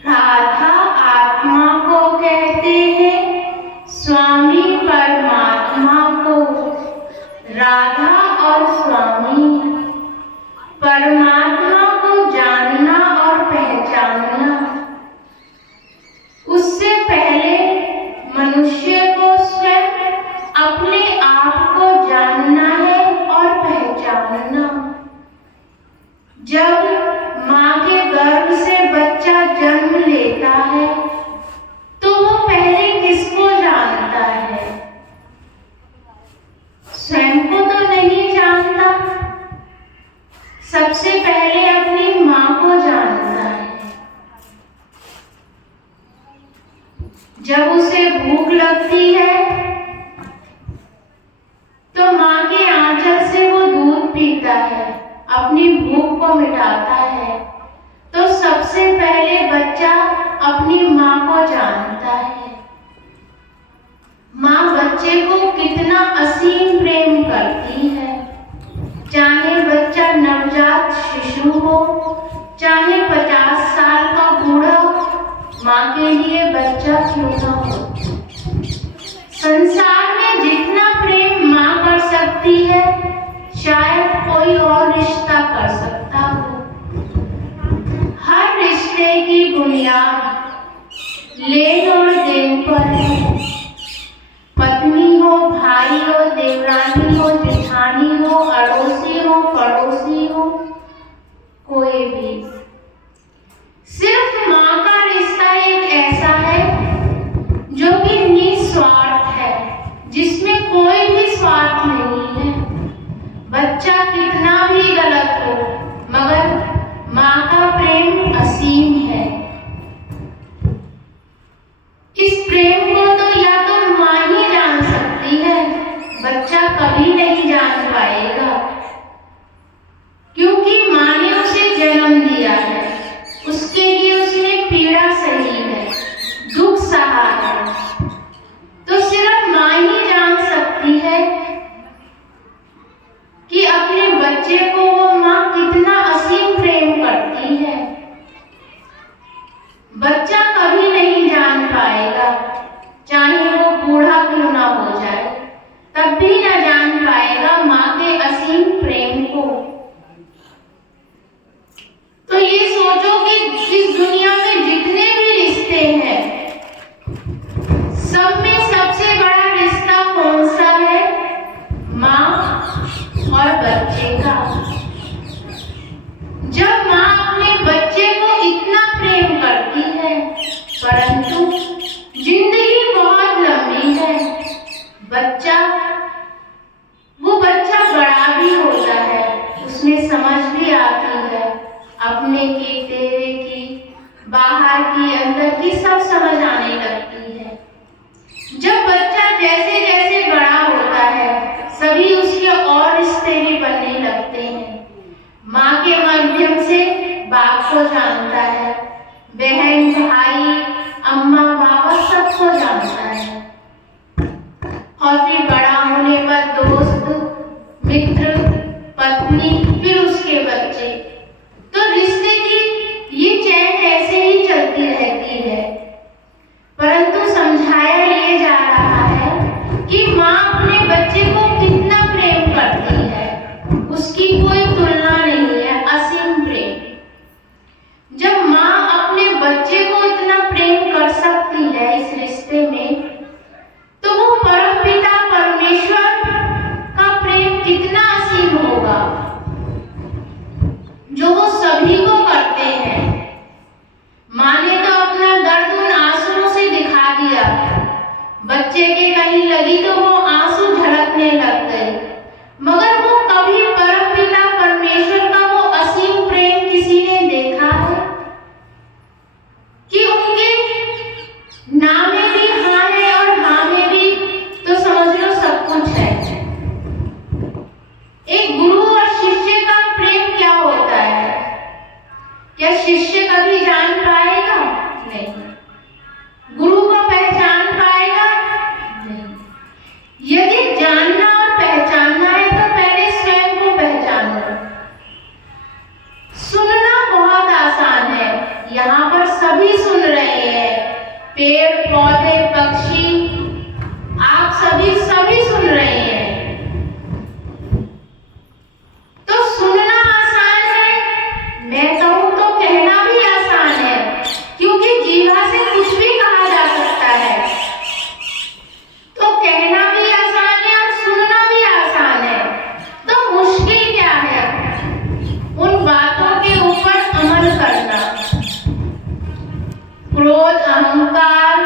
राधा आत्मा को कहते हैं, स्वामी परमात्मा को। राधा और स्वामी परमात्मा को जानना और पहचानना, उससे पहले मनुष्य को स्वयं अपने आप को जानना है और पहचानना। जब माँ के गर्भ से बच्चा जन्म लेता है तो वो पहले किसको जानता है? स्वयं को तो नहीं जानता, सबसे पहले अपनी माँ को जानता है। जब उसे भूख लगती है तो माँ के आंचल से वो दूध पीता है, अपनी भूख को मिटाता है। तो सबसे पहले बच्चा अपनी माँ को जानता है। माँ बच्चे को कितना असीम प्रेम करती है, चाहे बच्चा नवजात शिशु हो, चाहे 50 साल का बूढ़ा, माँ के लिए बच्चा क्यों ना हो। संसार में जितना प्रेम माँ कर सकती है, शायद कोई और रिश्ता कर सकता हो। हर रिश्ते की बुनियाद लेन और देन पर है। पत्नी हो, भाई हो, देवरानी हो, जेठानी हो, अड़ोसी हो, पड़ोसी हो, कोई भी, सिर्फ माँ का रिश्ता एक ऐसा है जो कि निस्वार्थ है, जिसमें कोई भी स्वार्थ नहीं है। बच्चा कितना भी गलत हो, मगर माँ का प्रेम असीम है। इस प्रेम को तो या तो माँ ही जान सकती है, बच्चा कभी नहीं जान पाएगा, क्योंकि माँ ने उसे जन्म दिया है, उसके लिए उसने पीड़ा सही है, दुख सहा है। तो सिर्फ माँ ही जान सकती है कि अपने बच्चे को वो माँ कितना असीम प्रेम करती है। बच्चा कभी नहीं जान पाएगा, चाहे वो बूढ़ा क्यों ना हो जाए, तब भी ना जान पाएगा माँ के असीम प्रेम को। तो ये सोचो कि इस दुनिया में जितने भी रिश्ते हैं, सब में सबसे बड़ा रिश्ता कौन सा है? माँ और बच्चे का। जब माँ अपने बच्चे को इतना प्रेम करती है, परंतु जिंदगी बहुत लंबी है, वो बच्चा बड़ा भी होता है, उसमें समझ भी आती है, अपने की, तेरे की, बाहर की, अंदर की, सब समझ आने लगती है। जब बच्चा जैसे जैसे बड़ा होता है, सभी उसके और रिश्ते भी बनने लगते हैं। माँ के माध्यम से बाप को जानता है, बहन, भाई, अम्मा, बाबा, सबको जानता है। और फिर बड़ा होने पर दोस्त, मित्र, पत्नी, फिर उसके बच्चे। तो रिश्ते की ये चैन ऐसे ही चलती रहती है। परंतु समझाया ये जा रहा है कि माँ अपने बच्चे को कितना प्रेम करती है, उसकी कोई तुलना नहीं है, असीम प्रेम। जब माँ अपने बच्चे को इतना प्रेम कर सकती है इस रिश्ते में, तो वो परमपिता परमेश्वर का प्रेम कितना असीम होगा, जो वो सभी को करते हैं। माँ ने तो अपना दर्द उन आंसुओं से दिखा दिया, बच्चे के कहीं लगी तो वो आंसू झलकने लग गए, मगर वो कभी परमपिता परमेश्वर का वो असीम प्रेम किसी ने देखा है कि उनके ना में भी हाँ है और हाँ में भी, तो समझ लो सब कुछ है। एक गुरु और शिष्य का प्रेम क्या होता है? क्या शिष्य कभी जान पाएगा? नहीं। गुरु को पहचान पाएगा? नहीं। सभी सुन रहे हैं, पेड़ पौधे पक्षी, आप सभी सुन रहे हैं। तो सुनना आसान है, मैं कहूँ तो कहना भी आसान है, क्योंकि जीवा से कुछ भी कहा जा सकता है। तो कहना भी आसान है और सुनना भी आसान है, तो मुश्किल क्या है? उन बातों के ऊपर अमल करना। क्रोध, अहंकार,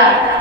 जाएगा।